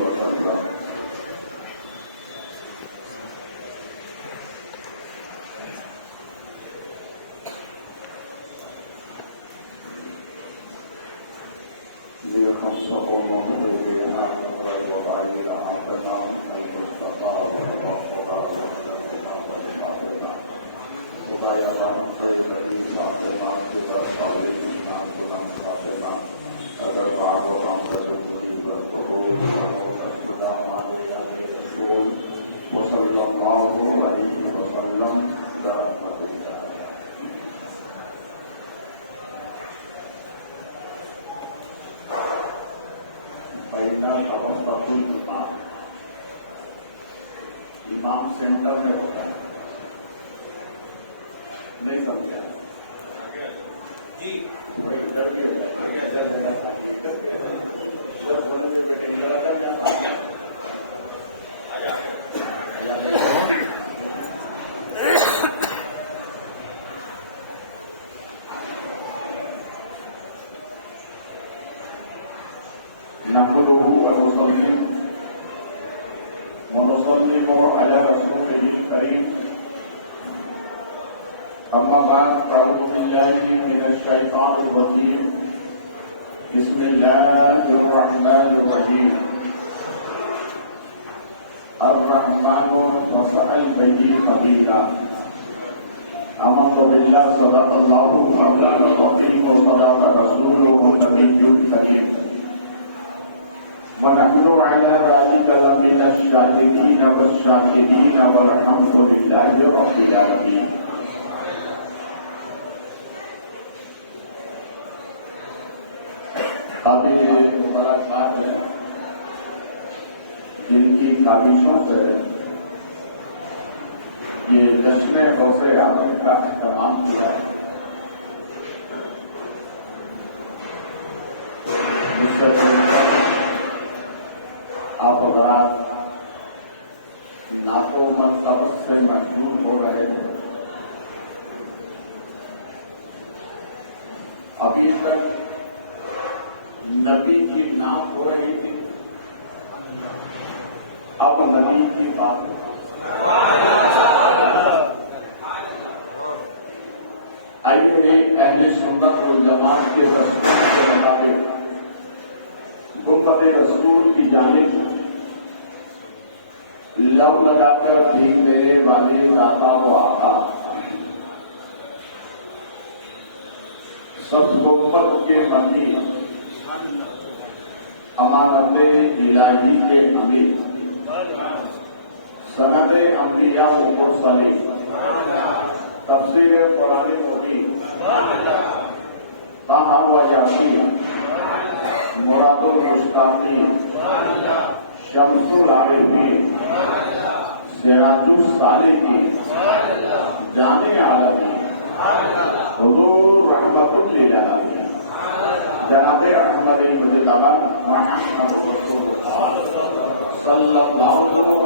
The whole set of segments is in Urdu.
وسلم. امام سینٹر میں ہوتا ہے، نہیں سمجھا جی نحمده ونصلي ونسلم على رسوله الكريم. أما بعد فأعوذ بالله من الشيطان الرجيم. بسم الله الرحمن الرحيم. الرحمن وسأل به قبيلا. آمنت بالله صدق الله مولانا العظيم وصدق رسوله النبي الكريم. ونحن على ذلك لمن الشاهدين والشاكرين والحمد لله رب العالمين. قابل مبارکباد ہے جن کی کاوشوں سے یہ جشن غوث اعظم کا اہتمام کیا ہے. آپ حضرات نعت و منقبت سے محفوظ ہو رہے تھے. ابھی تک نبی کی نعت ہو رہی تھی، اب نبی کی بات آئیے اہل سنت والجماعت کے دستور کے مطابق گنبد رسول کی جانب لب لگا کر بھی میرے والے داتا و آقا سب گنبد کے مبنی امانت الہی کے امیر سند انبیاء و مرسلین تفسیر قرآن مبین طہ و یاسین مراد المشتاقین شمس العارفین سراج الصالحین جامع عالمین حضور رحمت للعالمین جناب احمد مجتبی محمد رسول اللہ صلی اللہ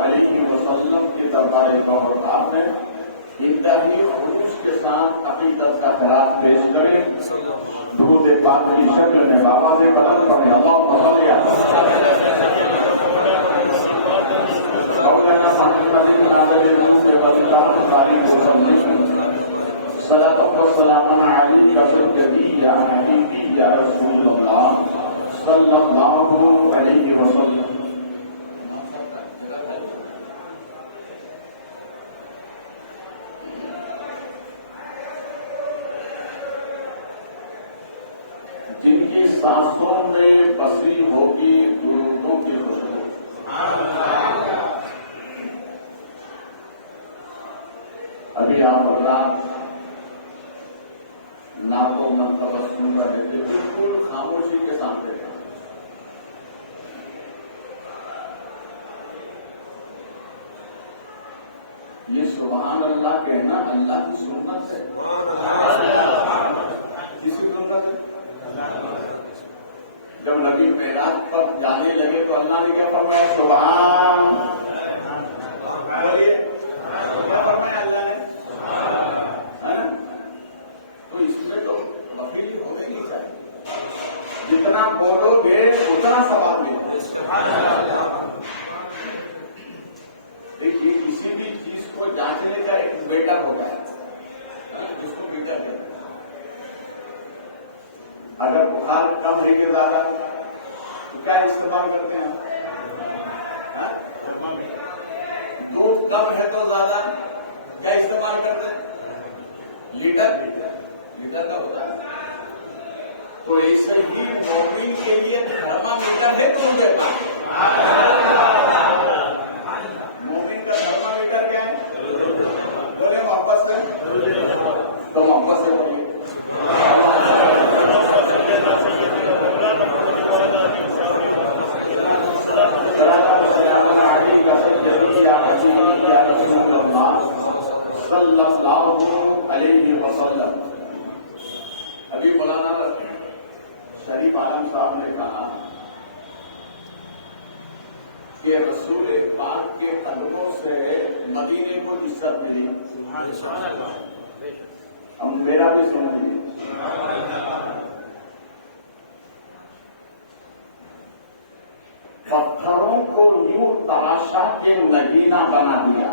علیہ وسلم کے دربار طاہر میں انتہائی خلوص کے ساتھ عقیدت کا خراج پیش کریں. درود پاک کی شکل میں بابا سے بلند پڑھیں. اللہم صل مولانا محمد ناظر روح سے اللہ علیہ وسلم صلاۃ و سلام علیک سیدی یا حبیبی یا رسول اللہ صلی اللہ علیہ وسلم. جن کی سانسوں میں بسی ہوگی درودوں کی خوشبو. ابھی آپ حضرات نعت و منقبت سن رہے تھے، بالکل خاموشی کے ساتھ رہے. یہ سبحان اللہ کہنا اللہ کی سنت ہے. کسی سنت ہے؟ جب نبی معراج پر جانے لگے تو اللہ نے کیا فرمایا؟ سبحان. بولیے کیا فرمایا اللہ نے؟ تو اس میں تو بخیلی ہونے ہی چاہیے. جتنا بولو گے اتنا ثواب ملے. ہے کہ زیادہ کیا استعمال کرتے ہیں؟ دودھ کم ہے تو زیادہ کیا استعمال کرتے ہیں؟ لیٹر کا ہوتا ہے. تو ایسے ہی مومن کے لیے تھرمامیٹر ہے تو ان کے پاس مومن کا تھرمامیٹر کیا ہے؟ بولے واپس سے تو واپس سے بولیے. صلی اللہ علیہ وسلم. ابھی مولانا شریف عالم صاحب نے کہا کہ رسول پاک کے قدموں سے مدینے کو عزت ملی. ہم میرا بھی سنیے. پتھروں کو یوں تراشا کے نگینہ بنا دیا.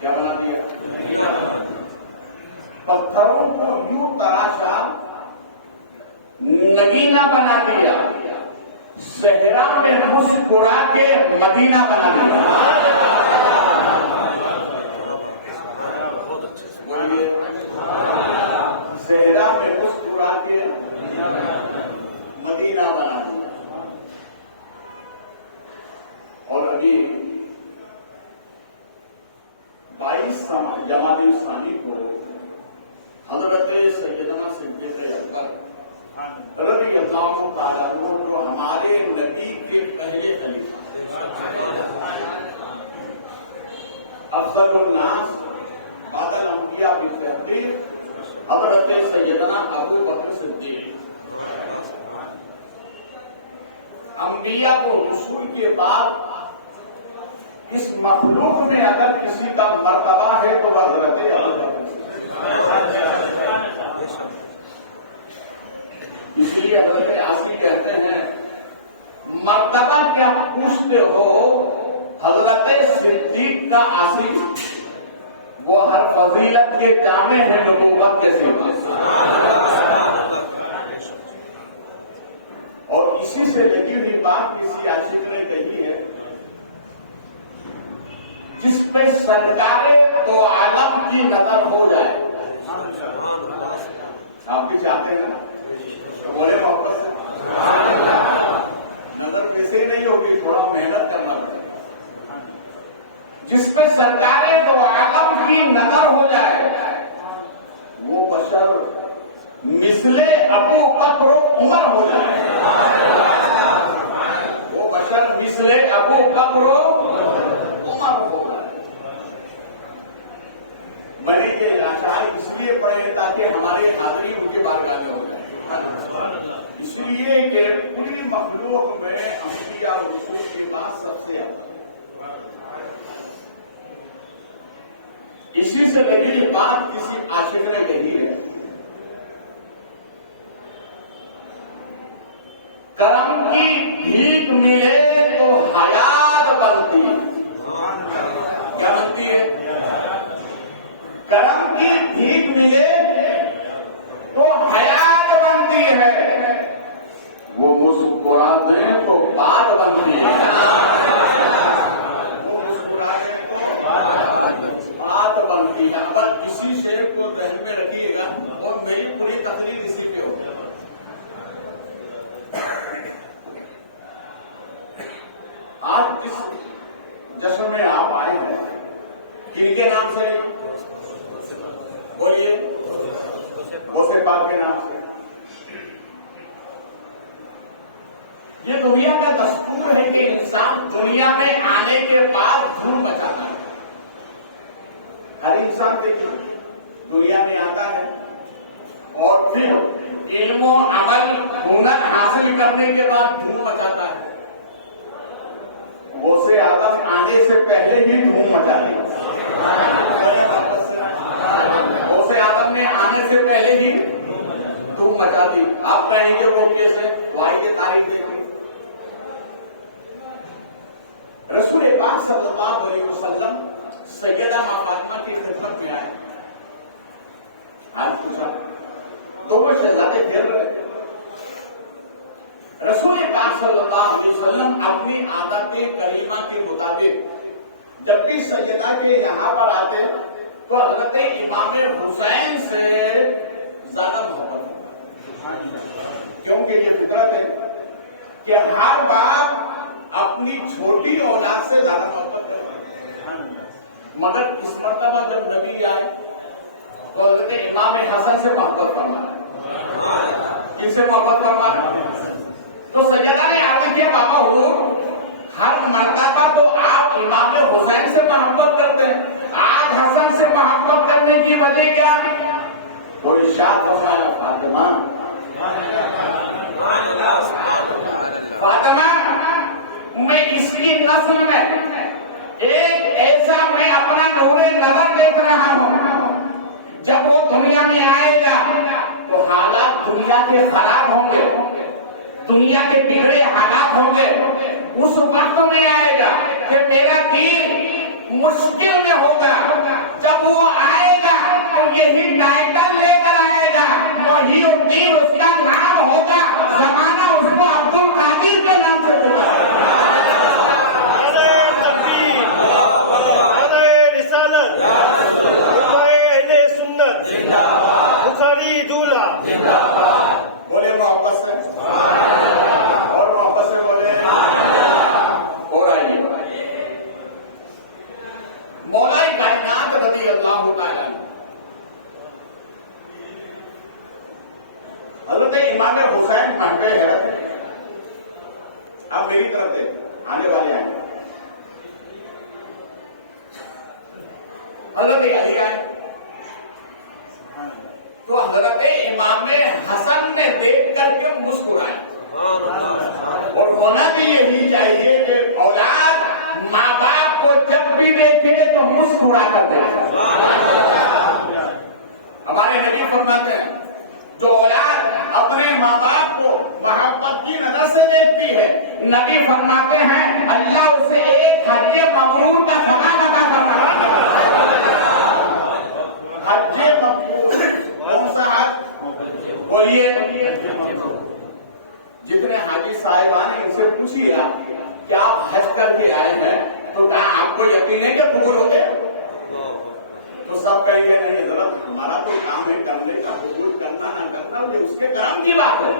کیا بنا دیا؟ پتھروں کو یوں تراشا نگینہ بنا دیا. صحرا میں مسکرا کے مدینہ بنا دیا. صحرا میں مسکرا کے مدینہ بنا دیا. اور ابھی 22 جمادی الثانی کو حضرت سیدنا صدیق اکبر رضی اللہ تعالیٰ عنہ جو ہمارے نبی کے پہلے خلیفہ افضل الناس بعد الانبیاء بالتحقیق حضرت سیدنا ابو بکر صدیق. انبیاء کو رسول کے بعد اس مخلوق میں اگر کسی کا مرتبہ ہے تو وہ حضرت ابو بکر. اس لیے حضرت عاصی کہتے ہیں مرتبہ کیا پوچھتے ہو حضرت صدیق کا عاصی وہ ہر فضیلت کے جامع ہے نبوت کے سوا. اور اسی سے لگی ہوئی بات کسی عاشق نے کہی ہے جس پہ سرکار دو عالم کی نظر ہو جائے. آپ بھی چاہتے ہیں بولے محبت سے نظر ویسے ہی نہیں ہوگی, تھوڑا محنت کرنا پڑے. جس پہ سرکار دو عالم کی نظر ہو جائے وہ بشر مثل ابو بکر و عمر ہو جائے. وہ بشر مثل ابو بکر و عمر ہو جائے. میں نے یہ اشعار اس لیے پڑھے تاکہ ہمارے حاضرین ان کے بارگاہ میں ہو جائے. اس لیے کہ پوری مخلوق میں انبیاء اور رسول کے بعد سب سے افضل. اسی سے لگی بات کسی عاشق نے کہی ہے کرم کی بھیک ملے تو حیات بنتی. کیا بنتی ہے؟ کرم کی بھیک ملے تو حیات بنتی ہے. وہ مسکرا دیں تو بات بنتی ہے. وہ مسکرا دیں تو بات بنتی ہے. اگر کسی شعر کو ذہن میں رکھیے گا اور میری پوری تقریر اسی پہ ہوگی. آج کس جشن میں آپ آئے ہیں کن کے نام سے بولیے؟ غوث پاک کے نام سے. یہ دنیا کا دستور ہے کہ انسان دنیا میں آنے کے بعد دھوم مچاتا ہے. ہر انسان دیکھیے دنیا میں آتا ہے اور پھر علم و عمل ہنر حاصل کرنے کے بعد دھوم مچاتا ہے. وہ سے آدم آنے سے پہلے ہی دھوم مچا دی. وہ سے آدم نے آنے سے پہلے ہی دھوم مچا دی. آپ کہیں گے وہ کیسے؟ واحد تاریخ دیکھیں. رسول پاک صلی اللہ علیہ وسلم سیدہ ماں فاطمہ کی خدمت میں آئے. آج پوچھا تو وہ شہزادے پھر رہے. رسول پاک صلی اللہ علیہ وسلم اپنی عادت کریمہ کے مطابق جب بھی سیدہ کے یہاں پر آتے تو حضرت امام حسین سے زیادہ محبت ہے. کیونکہ یہ فطرت ہے کہ ہر باپ اپنی چھوٹی اولاد سے زیادہ محبت کرتا ہے. مگر اس مرتبہ جب نبی آئے تو حضرت امام حسن سے محبت کرنا ہے. کس سے محبت کرنا ہے؟ تو سیدہ نے عرض کیا بابا حضور ہر مرتبہ تو آپ امام حسین سے محبت کرتے ہیں, آج حسن سے محبت کرنے کی وجہ کیا؟ تو ارشاد فرمایا فاطمہ میں اس کی نسل میں ایک ایسا میں اپنا نور نظر دیکھ رہا ہوں, جب وہ دنیا میں آئے گا تو حالات دنیا کے خراب ہوں گے, دنیا کے بگڑے حالات ہوں گے. اس وقت میں آئے گا کہ میرا دین مشکل میں ہوگا. جب وہ آئے گا تو یہی ٹائٹل لے کر آئے گا, وہی الدین اس کا نام ہوگا. زمانہ اس کو عبد القادر کے نام سے پکارے گا. بخاری دولہ بولے محبت سے اور محبت سے بولے اور آئیے مولا کائنات رضی اللہ تعالی حضرت امام حسین پہنچے حیرت. اب میری طرف سے آنے والے ہیں حضرت علی آئے تو حضرت امام حسن نے دیکھ کر کے مسکرائے. اور ہونا بھی یہی چاہیے کہ اولاد ماں باپ کو جب بھی دیکھے تو مسکرا کر دیکھے. ہمارے نبی فرماتے ہیں جو اولاد اپنے ماں باپ کو محبت کی نظر سے دیکھتی ہے, نبی فرماتے ہیں اللہ اسے ایک حج مبرور کا ثواب عطا کرتا ہے. حج مبرور کون سا حج؟ بولیے. جتنے حاجی صاحبان ہیں ان سے پوچھیے کیا آپ حج کر کے آئے ہیں تو کہا آپ کو یقین ہے کہ قبول ہو گئے؟ تو سب کہیں گے نہیں حضرت ہمارا تو کام ہے کرنے کا, قبول کرنا نہ کرنا یہ اس کے کرم کی بات ہے.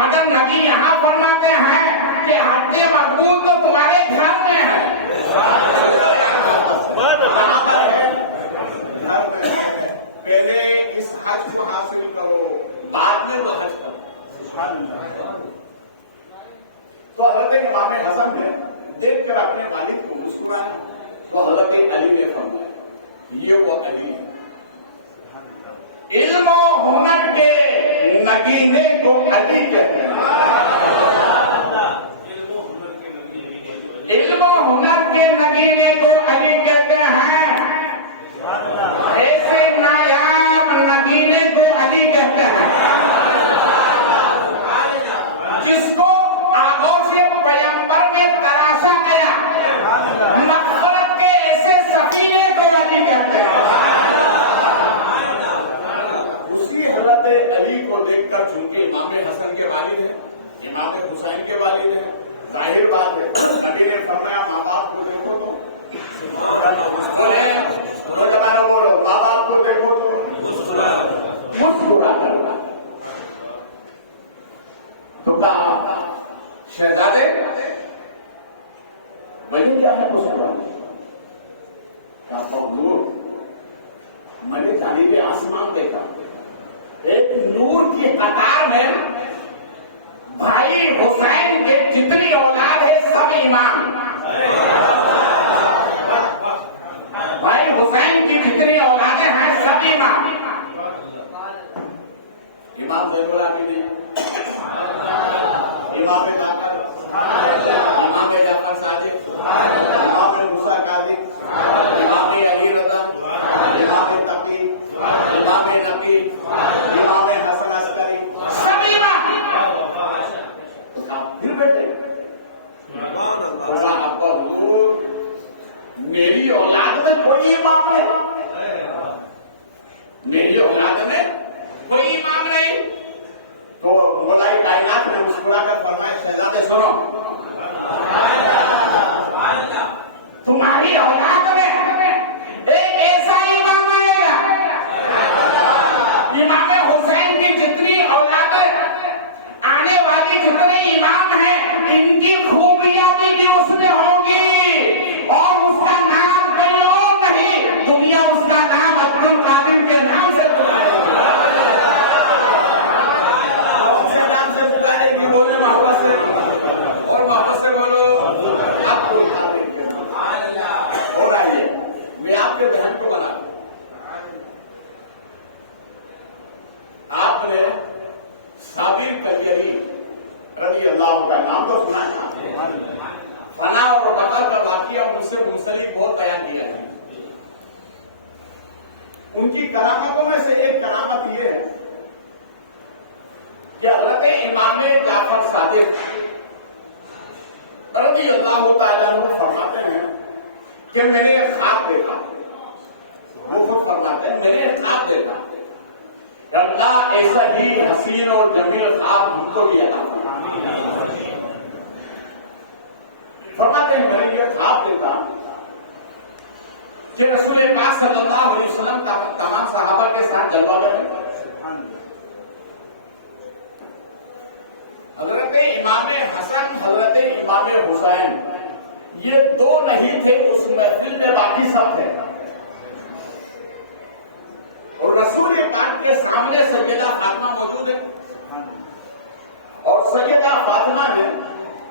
مگر نبی یہاں فرماتے ہیں کہ حج مقبول تو تمہارے گھر میں ہے. پہلے اس حج کو حاصل کرو, بعد میں وہ حج کرو. تو حضرت امام حسن نے دیکھ کر اپنے والد کو مسکرایا. وہ حضرت علی نے فرمایا یہ وہ علی ہے علم و ہنر کے نگینے کو علی کہتے ہیں. علم و ہنر کے نگینے کو علی کہتے ہیں. ایسے نایاب نگینے کو علی کہتے ہیں جس کو آغوش پیغمبر میں تراشا گیا. مغفرت کے ایسے سفینے کو علی کہتے ہیں. اسی حضرت علی کو دیکھ کر چونکہ امام حسن کے والد ہیں, امام حسین کے والد ہیں, ظاہر بات ہے علی نے فرمایا ماں باپ کو دیکھو تو بولو, ماں باپ کو دیکھو تو مسکرا کرنا. تو کہا شہزادے وجہ کیا ہے مسکرانے؟ کہا مخلوق میں نے جانب آسمان دیکھا, ایک نور کی قطار میں بھائی حسین کے جتنی اولاد ہے سب امام. بھائی حسین کی جتنی اولادیں ہیں سب امام. امام زین العابدین, امام جعفر, امام جعفر صادق, امام موسیٰ کاظم, امام علی رضا, امام تقی, امام نقی, امام حسن عسکری, سب امام. پھر بیٹے میری اولاد میں کوئی امام ہے, میری اولاد میں کوئی امام نہیں. تو مولا کائنات نے مسکرا کر فرمایا شہزادے سنو, تمہاری اولاد میں ایک ایسا امام آئے گا, امام حسین کی جتنی اولادیں آنے والی جتنے امام ہیں ان کی خوبیاں بھی اس میں ہوگی, اور اس کا نام کوئی اور نہیں, دنیا اس کا نام عبد القادر کے نام سے پکارے گی. بولے محبت سے, اور محبت سے بولو. اور آئیے میں آپ کے بہن کو بنا دوں. آپ نے صابر کلیری رضی اللہ کا نام تو سنا ہے. فنا اور بدر کا واقعہ ان سے منسلک بہت بیان کیا ہے. ان کی کرامتوں میں سے ایک کرامت یہ ہے کہ حضرت امام جعفر صادق رضی اللہ تعالیٰ عنہ فرماتے ہیں کہ میں نے ایک خواب دیکھا. وہ خود فرماتے ہیں میں نے ایک خواب دیکھا, اللہ ایسا ہی حسین اور جمیل خواب ہم کو بھی عطا فرمائے. فرماتے ہیں میں نے یہ خواب دیکھا کہ رسول پاک صلی اللہ علیہ وسلم تمام صحابہ کے ساتھ جلوہ میں حضرت امام حسن حضرت امام حسین یہ دو نہیں تھے اس محفل میں, باقی سب تھے. اور رسول پاک کے سامنے سیدہ فاطمہ موجود ہے, اور سیدہ فاطمہ نے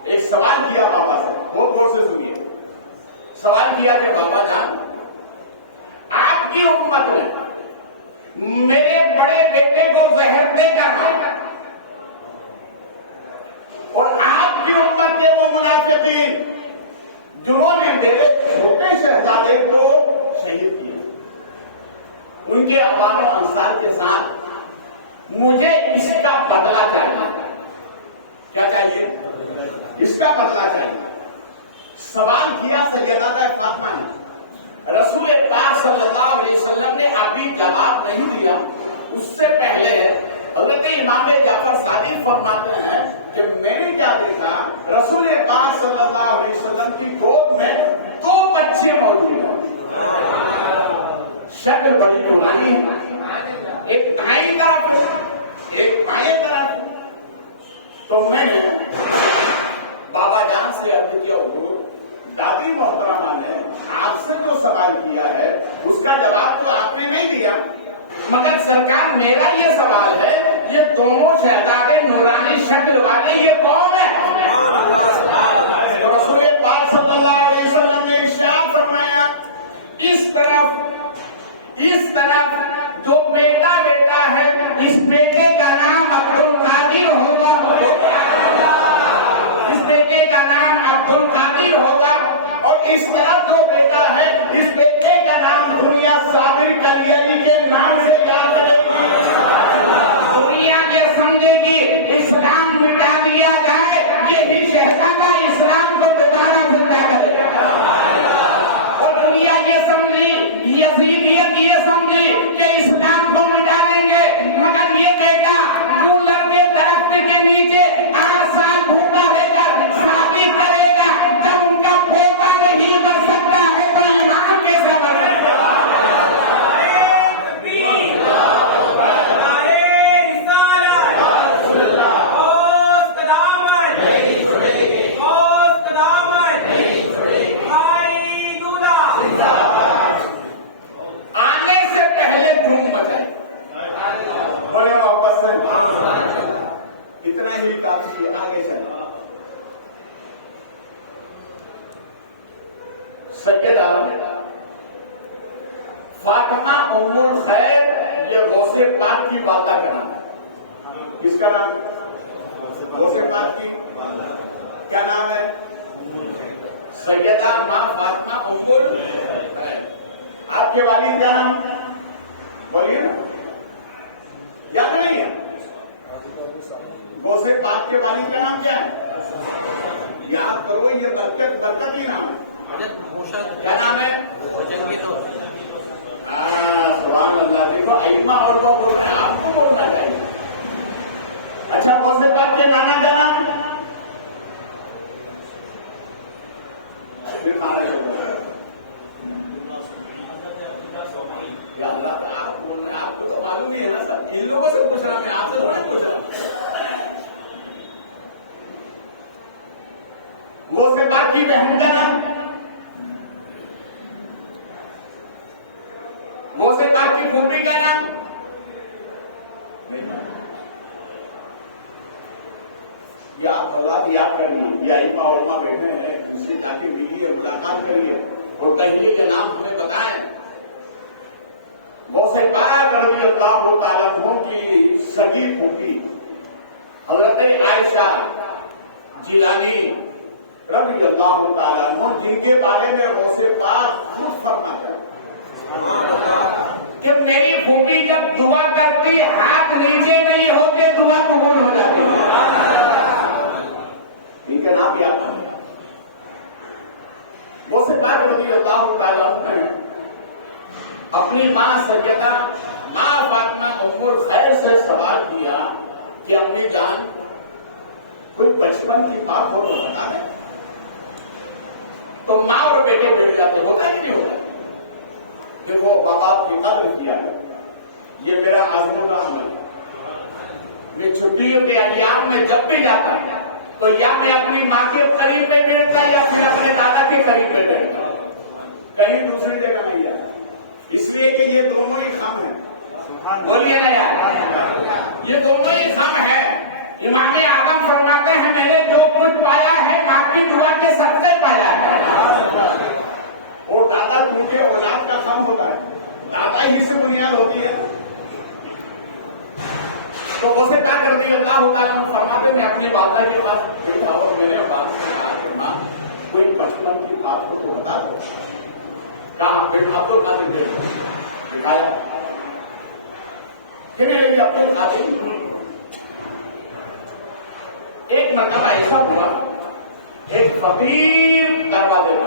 ایک سوال کیا بابا سے, بہت غور سے سنیے. سوال کیا کہ بابا جان, آپ کی امت نے میرے بڑے بیٹے کو زہر دے کر, اور آپ کی امت کے وہ منافقین جنہوں نے میرے چھوٹے شہزادے کو شہید کیا, ان کے عوام و انصار کے ساتھ مجھے اس کا بدلہ چاہیے. کیا چاہیے؟ اس کا بدلہ چاہیے. سوال کیا سیدہ فاطمہ نے. رسول پاک صلی اللہ علیہ وسلم نے ابھی جواب نہیں دیا, اس سے پہلے حضرت امام جعفر صادق فرماتے ہیں کہ میں نے کیا دیکھا, رسول پاک صلی اللہ علیہ وسلم کی گود میں دو بچے موجود ہیں. شکل بڑی پرانی ہے, ایک دائیں طرف ایک بائیں طرف. تو میں نے بابا جان سے عرض کیا, حضور دادی محترمہ نے آپ سے جو سوال کیا ہے اس کا جواب تو آپ نے نہیں دیا, مگر سرکار میرا یہ سوال ہے, یہ دونوں شہزادے نورانی شکل والے یہ کون ہے؟ رسول پاک صلی اللہ علیہ وسلم نے ارشاد فرمایا, اس طرف جو بیٹا ہے اس بیٹے کا نام عبد القادر ہوگا, اس بیٹے کا نام عبد القادر ہوگا, اور اس طرف جو بیٹا ہے اس بیٹے کا نام دنیا صابر کلیری کے نام سے یاد ہے. دنیا یہ سمجھے گی اسلام مٹا دیا جائے, یہی شہزادہ اسلام کو دوبارہ زندہ کرے. اور دنیا یہ سمجھی, یزیدیت یہ سمجھی کہ اسلام کو مٹا دیں گے, مگر یہ بیٹا کولر کے درخت کے نیچے 8 سال بھوکا رہے گا, شادی کرے گا, جب ان کا پوتا نہیں بن سکتا ہے تو امام کیسے بنے گا؟ آنے سے پہلے دھوم مچائے, بڑے واپس سے اتنا ہی کافی, آگے چلا. سیدہ فاطمہ ام الخیر یہ غوث پاک کی والدہ کا نام ہے. کس کا نام؟ غوث پاک کی کیا نام ہے؟ سیدہ ماں فاطمہ ام الخیر. آپ کے والد کیا نام؟ بولیے نا, یاد نہیں ہے؟ غوث پاک کے والد کا نام کیا ہے؟ یاد کرو, یہ برکت ہی نام ہے. کیا نام ہے؟ سبحان اللہ. دیکھو ائمہ اور آپ کو بولنا چاہیے. اچھا غوث پاک کے نانا جانا آپ کو تو معلوم نہیں ہے نا سر. ان لوگوں سے پوچھ رہا میں آپ سے تھوڑا پوچھ رہا. غوث پاک کی بہن کا نام غوث پاک کی پھوپھی کا نام یا آپ اللہ یاد کرنا یا علماء علماء بیٹھے ہیں ان سے تاکہ ملیے ملاقات کریے اور تحریے کے نام ہمیں بتائیں. غوث پاک رضی اللہ تعالیٰ عنہ کی سگی پھوپھی حضرت عائشہ جیلانی رضی اللہ تعالیٰ عنہ جن کے بارے میں غوث پاک خود فرماتا ہے کہ میری پھوپھی جب دعا کرتی ہاتھ نیچے نہیں ہوتے دعا قبول ہو جاتی. ان کا نام یاد ہے. غوث پاک رضی اللہ تعالیٰ عنہ نے اپنی ماں سیدہ ماں فاطمہ ام الخیر سے سوال کیا کہ امی جان کوئی بچپن کی بات ہو تو بتا ہے. تو ماں اور بیٹے بیٹھ جاتے ہوتا ہی نہیں ہوتا. دیکھو بابا کی قدر کیا یہ میرا عظیم الرحمن ہے. میں چھٹیوں کے ایام میں جب بھی جاتا تو یا میں اپنی ماں کے قریب میں بیٹھتا یا پھر اپنے دادا کے قریب میں بیٹھتا, کہیں دوسری جگہ نہیں جاتا. اس لیے کہ یہ دونوں ہی خم ہیں. بولیے نا یار, یہ دونوں ہی خم ہے. امام اعظم فرماتے ہیں میں نے جو کچھ پایا ہے ماں کی دعا کے سب سے پایا ہے. اور دادا کیونکہ اولاد کا خم ہوتا ہے, دادا ہی سے بنیاد ہوتی ہے. تو اسے کیا کرتی ہے اللہ تعالیٰ فرماتے میں اپنی والدہ کے پاس بیٹھا اور میں نے بات کہا کہ ماں کوئی بچپن کی بات کو تو بتا دو. کہا پھر آپ تو کھاتے دے دکھایا کہ میں بھی اپنے کھاتے. ایک مرتبہ ایسا ہوا ایک فقیر دروازے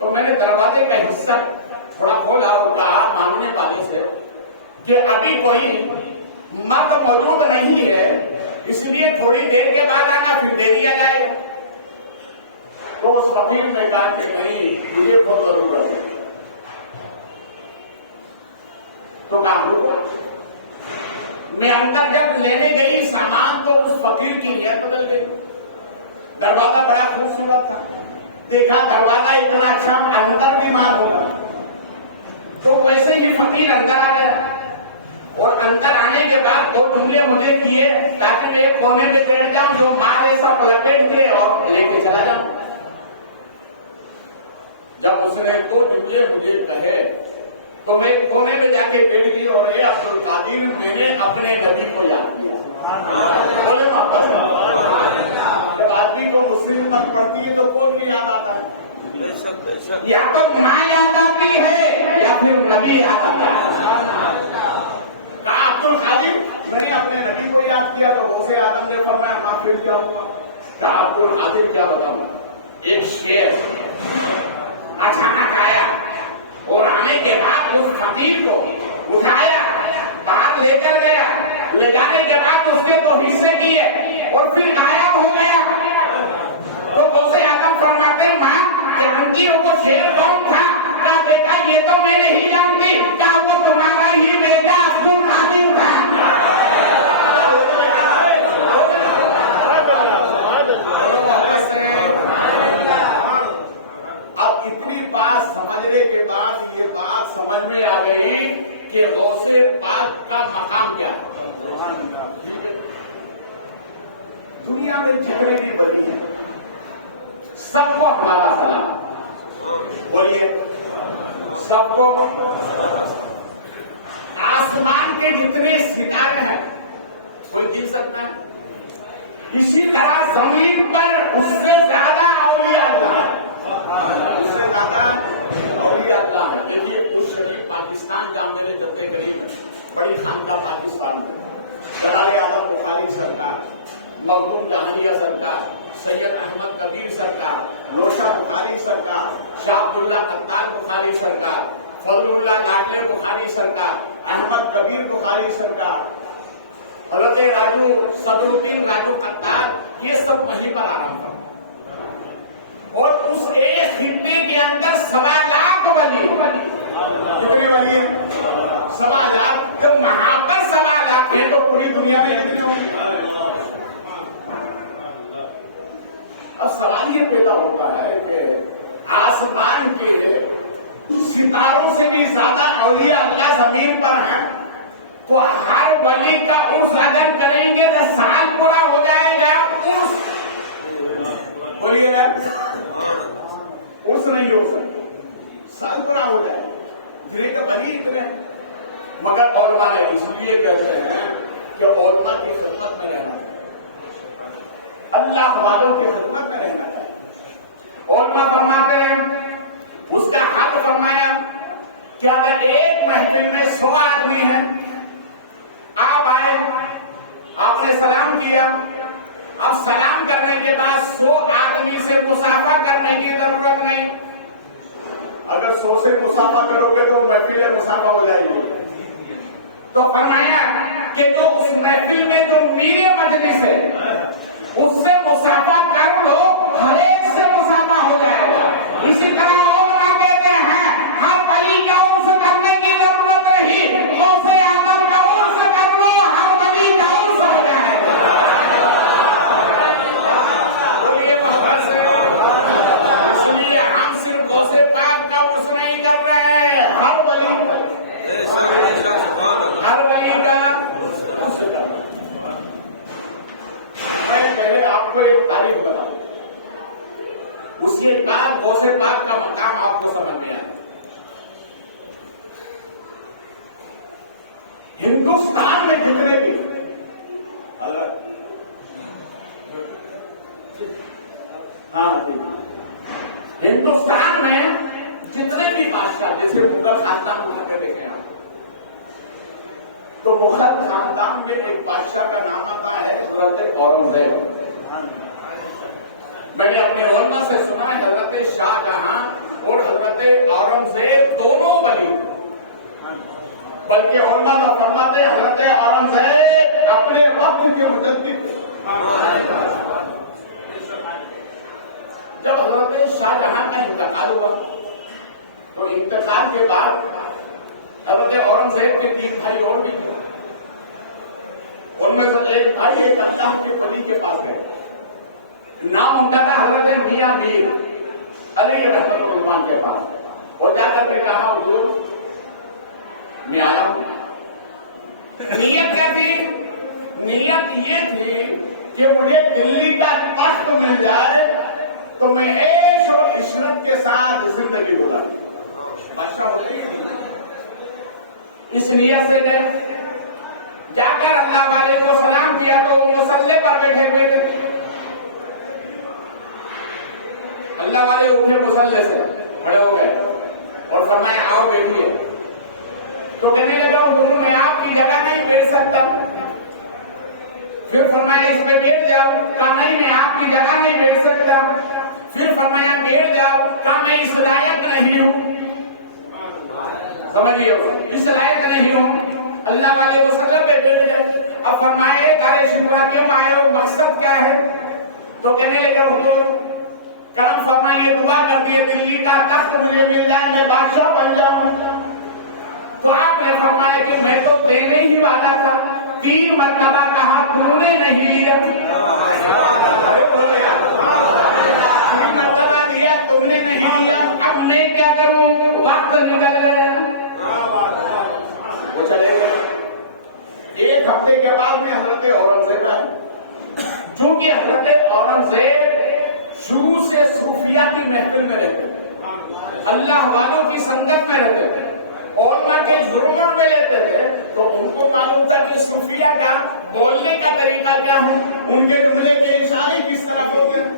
تو میں نے دروازے کا حصہ تھوڑا کھولا اور کہا مانگنے والے سے کہ ابھی کوئی مرد موجود نہیں ہے اس لیے تھوڑی دیر کے بعد آنا پھر دے دیا جائے گا. تو اس فقیر نے کہا کہ نہیں مجھے بہت ضرورت ہے. تو کہا میں اندر جب لینے گئی سامان تو اس فقیر کی نیت بدل گئی. دروازہ بڑا خوبصورت تھا, دیکھا دروازہ اتنا اچھا اندر بیمار ہوگا تو ویسے ہی فقیر اندر آ گیا. اور اندر آنے کے بعد دو جملے مجھے کیے تاکہ میں ایک کونے پہ بیٹھ جاؤں جو ماں نے سب لپیٹ کے اور لے کے چلا جاؤں. جب اس نے دو جملے مجھے کہے تو میں کونے میں جا کے بیٹھ گئی اور اے عبد القادر میں نے اپنے نبی کو یاد کیا. جب آدمی کو مسلم مت پڑتی ہے تو کون نہیں یاد آتا ہے؟ یا تو ماں یاد آتی ہے یا پھر نبی یاد آتا ہے. کہا عبد القادر میں نے اپنے نبی کو یاد کیا تو غوث اعظم نے فرمایا ماں پھر کیا ہوا؟ کہا عبد القادر کیا بتاؤں. ایک شیر اچانک آیا اور آنے کے بعد اس فقیر کو اٹھایا باہر لے کر گیا. لے جانے کے بعد اس کے تو حصے کیے اور پھر غائب ہو گیا. تو غوث اعظم فرماتے ماں جانتی ہو وہ شیر کون تھا؟ کہا بیٹا یہ تو میں نہیں جانتی. کہا وہ تمہارا ہی بیٹا عبد القادر تھا. اب اتنی بات سمجھنے کے بعد یہ بات سمجھ میں آ گئی کہ غوث پاک کا مقام کیا ہے. دنیا میں جتنے بھی بچے ہیں سب کو ہمارا سلام. بولیے سب کو. آسمان کے جتنے ستارے ہیں کوئی گر سکتا ہے. اسی طرح زمین پر اس سے زیادہ اولیاء اللہ ہے. اس سے زیادہ اولیاء اللہ ہے. یہ لیے کچھ شریف پاکستان جامعہ جب کے قریب بڑی خاندان پاکستان میں جلال اعظم بخاری سرکار, مخدوم جہانیہ سرکار, سید احمد کبیر سرکار, لوشا بخاری سرکار, شاہ عبداللہ قطار بخاری سرکار، فضل اللہ لاٹے بخاری سرکار، احمد کبیر بخاری سرکار، حضرت راجو صدر الدین راجو قطار، یہ سب وہیں پر آرام تھا. اور اس ایک خطے کے اندر 1.25 لاکھ ولی، کتنے ولی ہیں؟ 1.25 لاکھ. جب وہاں پر 1.25 لاکھ ہیں تو پوری دنیا میں کتنے ولی؟ اب سوال یہ پیدا ہوتا ہے کہ آسمان کے ستاروں سے بھی زیادہ اولیاء اللہ زمین پر ہیں، تو ہر ولی کا عرس اگر کریں گے تو سال پورا ہو جائے گا. بولیے گا عرس نہیں ہو سکتا، سال پورا ہو جائے اتنے کا ولی اتنے. مگر علماء نے اس لیے کہتے ہیں کہ علماء کی خدمت میں رہنا چاہیے، اللہ والوں کی خدمت میں رہنا چاہیے. علماء فرماتے ہیں، اس کا حل فرمایا کہ اگر ایک محفل میں 100 آدمی ہیں، آپ آئے، آپ نے سلام کیا، اب سلام کرنے کے بعد 100 آدمی سے مصافحہ کرنے کی ضرورت نہیں. اگر 100 سے مصافحہ کرو گے تو محفل مصافحہ ہو جائے گی. تو فرمایا کہ تو اس محفل میں جو میرے مجلس ہے اس سے مصافحہ کر لو، ہر ایک سے مصافحہ ہو جائے گا. اسی طرح علماء کہتے ہیں ہر ولی کا عرس کرنے کی ضرورت نہیں، غوث اعظم کا عرس کر لو، ہر ولی کا عرس ہو جائے گا. اس لیے ہم صرف غوث پاک کا عرس نہیں کر رہے ہیں، ہر ولی کا عرس کر رہے ہیں. میں پہلے آپ کو ایک تاریخ بتا دوں، اس کے بعد غوث پاک کا مقام آپ کو سمجھ میں آیا. ہندوستان میں جتنے بھی ہندوستان میں جتنے بھی بادشاہ، جیسے مغل خاندان اٹھا کے دیکھیں آپ، تو مغل خاندان میں ایک بادشاہ کا نام آتا ہے حضرت اورنگزیب. میں نے اپنے علماء سے سنا ہے حضرت شاہ جہاں اور حضرت اورنگزیب دونوں ولی، بلکہ علماء کا فرماتے ہیں حضرت اورنگزیب اپنے وقت کے مجدد. جب حضرت شاہ جہاں کا انتقال ہوا تو انتقال کے بعد حضرت اورنگزیب کے 3 بھائی اور بھی تھے. ان میں سے ایک بھائی ایک اللہ کے ولی کے پاس گئے، نام ان کا تھا حضرت میاں میر علی رحمۃ اللہ کے پاس. اور جا کر کے کہا حضور میں آیا ہوں. نیت کیا تھی؟ نیت یہ تھی کہ مجھے دلی کا تخت مل جائے تو میں عیش اور عشرت کے ساتھ زندگی گزاروں. بادشاہ ہو جائے. اس نیت سے گئے، جا کر اللہ والے کو سلام کیا تو وہ مصلے پر بیٹھے ہوئے تھے. اللہ والے اٹھے مصلے سے، کھڑے ہو گئے اور فرمایا آؤ بیٹھیے. تو کہنے لگا حضور میں آپ کی جگہ نہیں بیٹھ سکتا. پھر فرمایا اس میں بیٹھ جاؤ. کہا نہیں میں آپ کی جگہ نہیں بیٹھ سکتا. پھر فرمایا بیٹھ جاؤ. کہا میں اس لائق نہیں ہوں. سمجھیے اس لائق نہیں ہوں. اللہ والے مصلے پہ بیٹھ گئے. اب فرمائے تارے شکوا کیوں آئے ہو، مقصد کیا ہے؟ تو کہنے لگا حضور کرم فرمائیے، دعا کر دیے دلی کا تخت مجھے مل جائے، میں بادشاہ بن جاؤں. تو آپ نے فرمایا کہ میں تو دینے ہی والا تھا، 3 مرتبہ کہا تم نے نہیں لیا. 3 مرتبہ دیا تم نے نہیں لیا. اب میں کیا کروں؟ وقت نکل گیا. وہ چلے گئے. 1 ہفتے کے بعد میں حضرت اورنگزیب آئے. چونکہ حضرت اورنگزیب شروع سے صوفیہ کی محفل میں رہتے تھے، اللہ والوں کی سنگت میں رہتے تھے، علماء کے جھرمٹ میں لیتے تھے، تو ان کو معلوم تھا کہ صوفیہ کا بولنے کا طریقہ کیا ہے، ان کے جملے کے اشارے کس طرح ہوتے ہیں.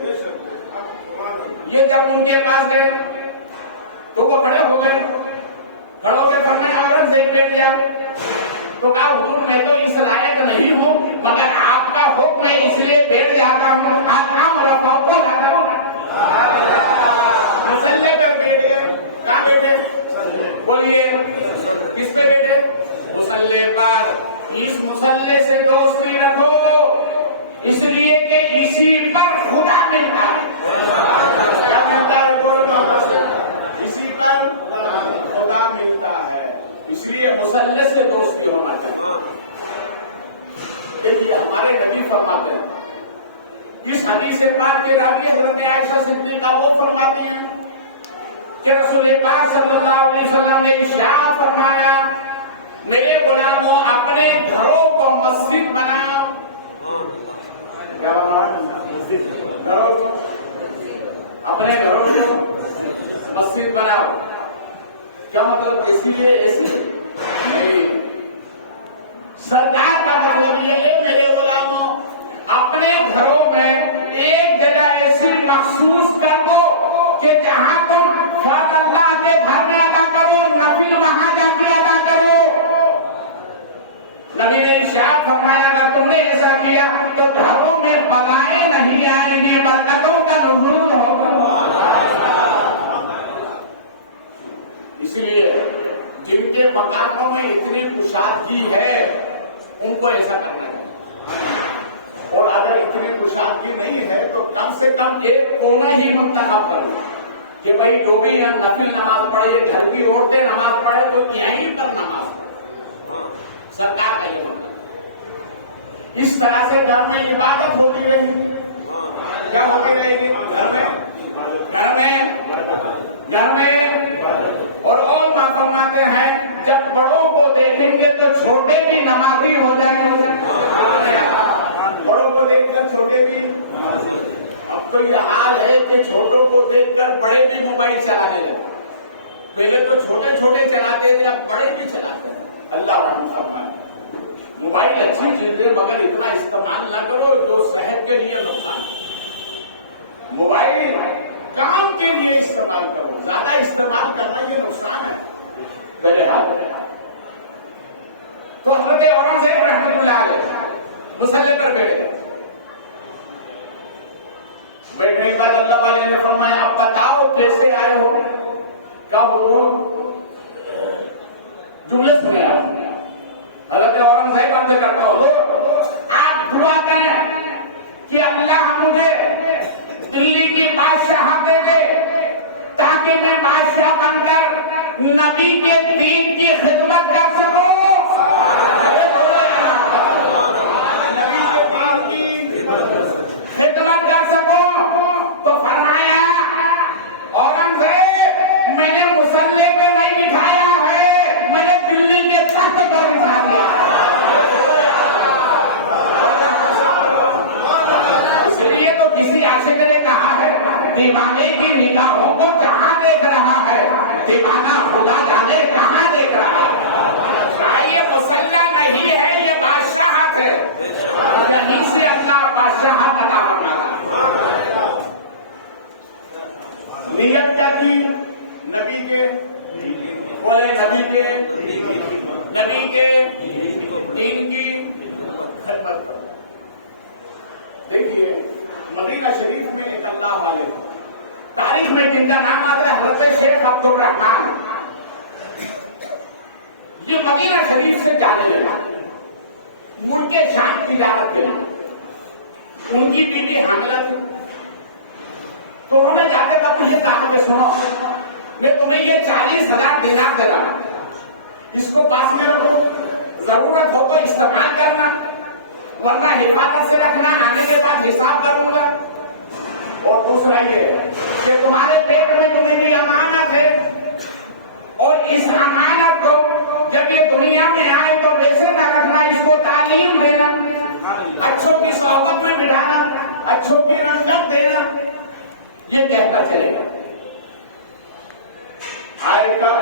یہ جب ان کے پاس گئے تو وہ کھڑے ہو گئے. کھڑوں سے فرمایا اورنگزیب بیٹھ جاؤ. تو کہا حضور میں تو اس لائق نہیں ہوں، مگر آپ کا حکم ہے اس لیے بیٹھ جاتا ہوں. مسلے پہ بیٹھ اس مسلح سے دوستی رکھو، اس لیے کہ اسی پر خدا ملتا ہے۔ کیا ملتا ہے؟ اسی پر خدا ملتا ہے، اس لیے مسلح سے دوستی ہونا چاہیے۔ دیکھیے ہمارے نبی فرماتے ہیں، اس حدیث پاک کے راوی حضرت عائشہ صدیقہ وہ فرماتی ہیں کہ رسول پاک صلی اللہ علیہ وسلم نے ارشاد فرمایا، میرے غلاموں اپنے گھروں کو مسجد بناؤ۔ کیا گھروں اپنے گھروں کو مسجد بناؤ، کیا مطلب؟ اس لیے سرکار کا مطلب یہ ہے میرے غلاموں اپنے گھروں میں ایک جگہ ایسی مخصوص کر دو کہ جہاں تم فرض اللہ کے گھر میں ادا کرو اور نفل وہاں جا کے ادا کرو۔ نبی نے ارشاد فرمایا اگر تم نے ایسا کیا تو گھروں میں بلائیں نہیں آئیں گی، برکتوں کا نزول ہوگا۔ اس لیے جن کے مکانوں میں اتنی کشادگی ہے ان کو ایسا کرنا ہے، اور اگر اتنی کشادگی نہیں ہے تو کم سے کم ایک کونا ہی منتخب کر لو کہ بھائی جو بھی یہاں نفل نماز پڑھے، گھر کی عورتیں نماز پڑھے تو یہیں پر نماز پڑھے۔ سرکار کا یہ مطلب اس طرح سے گھر میں عبادت ہوتی رہے گی۔ کیا ہوتی رہے گی؟ گھر میں اور فرماتے ہیں جب بڑوں کو دیکھیں گے تو چھوٹے بھی نمازی ہو جائیں گے۔ بڑوں کو دیکھ کر چھوٹے بھی، اب تو یہ حال ہے کہ چھوٹوں کو دیکھ کر بڑے بھی موبائل چلانے لگے۔ پہلے تو چھوٹے چھوٹے چلاتے تھے، اب بڑے بھی چلاتے ہیں۔ اللہ رحم، موبائل اچھی چیز ہے مگر اتنا استعمال نہ کرو جو صحت کے لیے نقصان ہے۔ موبائل کام کے لیے استعمال کرو، زیادہ استعمال کرنے کے نقصان ہے۔ تو حضرت اورنگزیب رحمۃ اللہ علیہ مسلح پر بیٹھے، بیٹھنے کے بعد اللہ والے نے فرمایا اب بتاؤ کیسے آئے ہو؟ کب ہو؟ جملے سنے آپ۔ حضرت اورنگزیب بندے کرتا ہو آپ دعا کریں کہ اللہ مجھے دلی کی بادشاہ دے دے تاکہ میں بادشاہ بن کر نبی کے دین کی خدمت کر سکوں۔ نبی کے دین کی خدمت کر سکوں تو فرمایا اورنگزیب میں نے مسلح پہ نہیں بٹھایا ہے، میں نے دلی کے تخت پر بٹھا دیا۔ اس لیے تو کسی عاشق نے کہا ہے دیوانے کی نگاہوں کو جہاں دیکھ رہا ہے، دیوانہ خدا جانے کہاں دیکھ رہا ہے۔ یہ مسلح نہیں ہے، یہ بادشاہت ہے، یہیں سے اللہ بادشاہت عطا فرماتا۔ نیت کیا کی؟ نبی کے بولے نبی کے دین کی خدمت کرو۔ دیکھیے مدینہ شریف میں ایک اللہ والے تاریخ میں جن کا نام آتا ہے حضرت شیخ عبد الرحمان، یہ مدینہ شریف سے جانے لگا، ملک شام تجارت کے لیے۔ ان کی بیوی حاملہ تھی، تو انہوں نے جاتے وقت مجھے کہا کہ سنو میں تمہیں یہ 40,000 دینار دے رہا ہوں، اس کو پاس میں رکھو، ضرورت ہو تو استعمال کرنا ورنہ حفاظت سے رکھنا، آنے کے بعد حساب کروں گا۔ اور دوسرا یہ کہ تمہارے پیٹ میں جو میری امانت ہے اور اس امانت کو جب یہ دنیا میں آئے تو ویسے نہ رکھنا، اس کو تعلیم دینا، اچھوں کی صحبت میں بٹھانا، اچھوں کی رنگت دینا، یہ کہتا چلے گا۔ آئے گا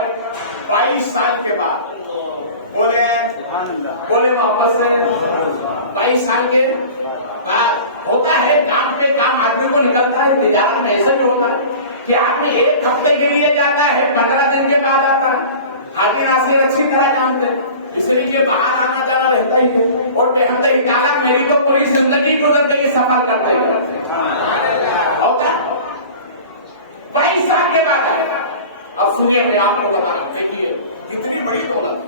22 سال کے بعد بولے واپس سے 22 سال کے بعد ہوتا ہے کام پہ کام آدمی کو نکلتا ہے۔ تجارت میں ایسا ہی ہوتا ہے کہ آدمی ایک ہفتے کے لیے جاتا ہے، 15 دن کے بعد آتا ہے۔ حاجی ناصر اچھی طرح جانتے ہیں، اس لیے باہر آنا جانا رہتا ہی ہے، اور کہتے ہیں اجازت میری تو پوری زندگی گزر گئی سفر کرتا ہے ہوتا 22 سال کے بعد آئے گا۔ اب سنیے میں آپ کو بتانا چاہیے کتنی بڑی دولت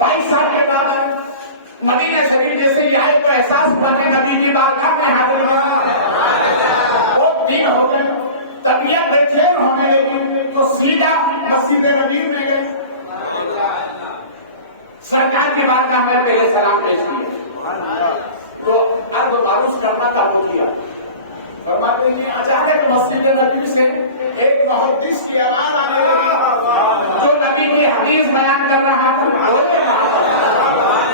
22 سال کے بعد جیسے یہ آئے تو احساس ہوا کہ نبی کی بارگاہ میں حاضر ہوا، وہ دن ہو گئے، طبیعت بے چین ہونے لگی تو سیدھا مسجد نبی میں گئے، سرکار کی بارگاہ میں پہلے سلام پیش کیے تو عرض معروف کرنا چالو کیا۔ فرماتے ہیں اچانک مسجد نبی سے ایک محدث کی آواز آنے لگی جو نبی کی حدیث بیان کر رہا تھا،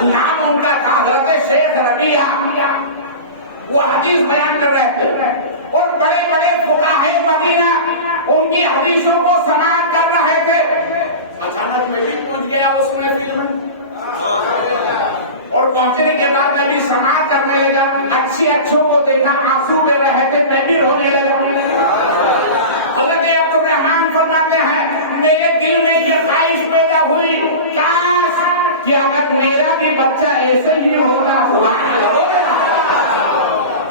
نام ان کا تھا حضرت شیخ ربیعہ، وہ حدیث بیان کر رہے تھے اور بڑے بڑے فقہائے مدینہ ان کی حدیثوں کو سماعت کر رہے تھے۔ اچانک میں بھی پہنچ گیا اس محفل میں اور پہنچنے کے بعد میں بھی سماعت کرنے لگا، اچھوں کو دیکھا آنسو میں رہے تھے، میں بھی رونے لگا۔ حضرت عبدالرحمن فرماتے ہیں میرے دل میں یہ خواہش پیدا ہوئی کاش کہ اگر میرا بھی بچہ ایسے ہی ہوتا،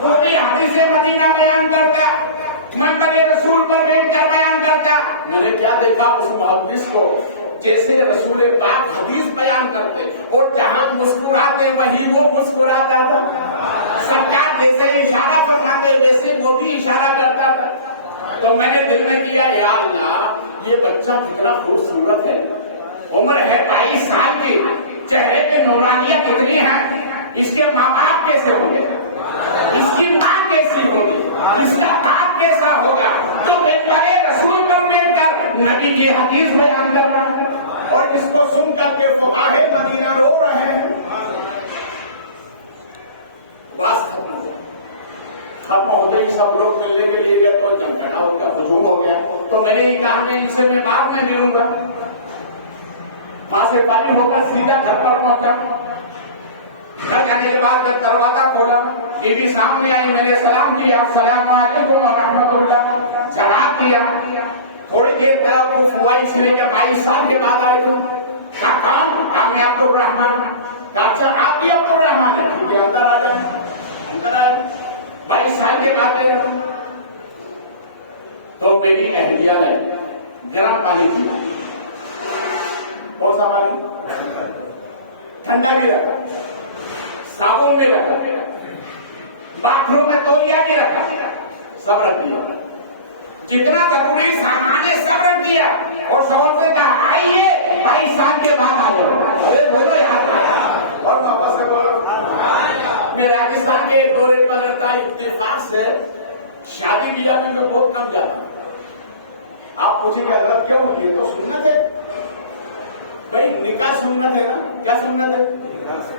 وہ بھی حدیث مدینہ بیان کرتا، منبر رسول پر بیٹھ کر بیان کرتا۔ میں نے کیا دیکھا اس محدث کو جیسے رسول پاک حدیث بیان کرتے اور جہاں مسکراتے وہی وہ مسکراتا تھا، سرکار جیسے اشارہ کرتے ویسے وہ بھی اشارہ کرتا تھا۔ تو میں نے دل میں کیا یا اللہ یہ بچہ کتنا خوبصورت ہے، عمر ہے 22 سال کی، چہرے پہ نورانیت کتنی ہے، اس کے ماں باپ کیسے ہوں گے، اس کی ماں کیسی ہوگی، اس کا باپ کیسا ہوگا، تو بڑے رسول پر بیٹھ کر نبی کی حدیث بیان کر رہا ہے اور اس کو سن کر کے فقہائے مدینہ رو رہے ہیں۔ بس ختم ہو گئی، سب لوگ ملنے کے لیے گئے تو جمجھٹا ہو گیا، ہجوم ہو گیا، تو میں نے یہ کہا میں ان سے میں بعد میں ملوں گا۔ وہاں سے فارغ ہو کر سیدھا گھر پر پہنچا، گھر جانے کے بعد جب دروازہ کھولا بیوی سامنے آئی، میں نے سلام کیا السلام علیکم ورحمۃ اللہ، جواب دیا۔ تھوڑی دیر بعد ہوا اس لیے کہ 22 سال کے بعد آئے تم، کہا میں عبدالرحمان، کہا اچھا آپ بھی عبدالرحمان ہیں، ٹھیک ہے اندر آ جائیں، اندر آئے۔ 22 سال کے بعد گیا تو میری اہلیہ نے گرم پانی پیا، کون سا پانی؟ ٹھنڈا بھی رکھا، صابن بھی رکھا، باتھ روم میں تولیہ بھی رکھا، سب رکھ دیا، جتنا ضروری سامان ہے سب رکھ دیا اور شوہر سے کہا آئیے 22 سال کے بعد آ جاؤ، اور واپس سے بولو۔ میں راجستھان کے ایک دورے پر رہتا، اتفاق سے شادی بیاہ میں میں بہت کم جاتا ہوں۔ آپ پوچھیں گے حضرت کیوں؟ یہ تو سنت ہے بھائی، نکاح سنت ہے نا، کیا سنت ہے؟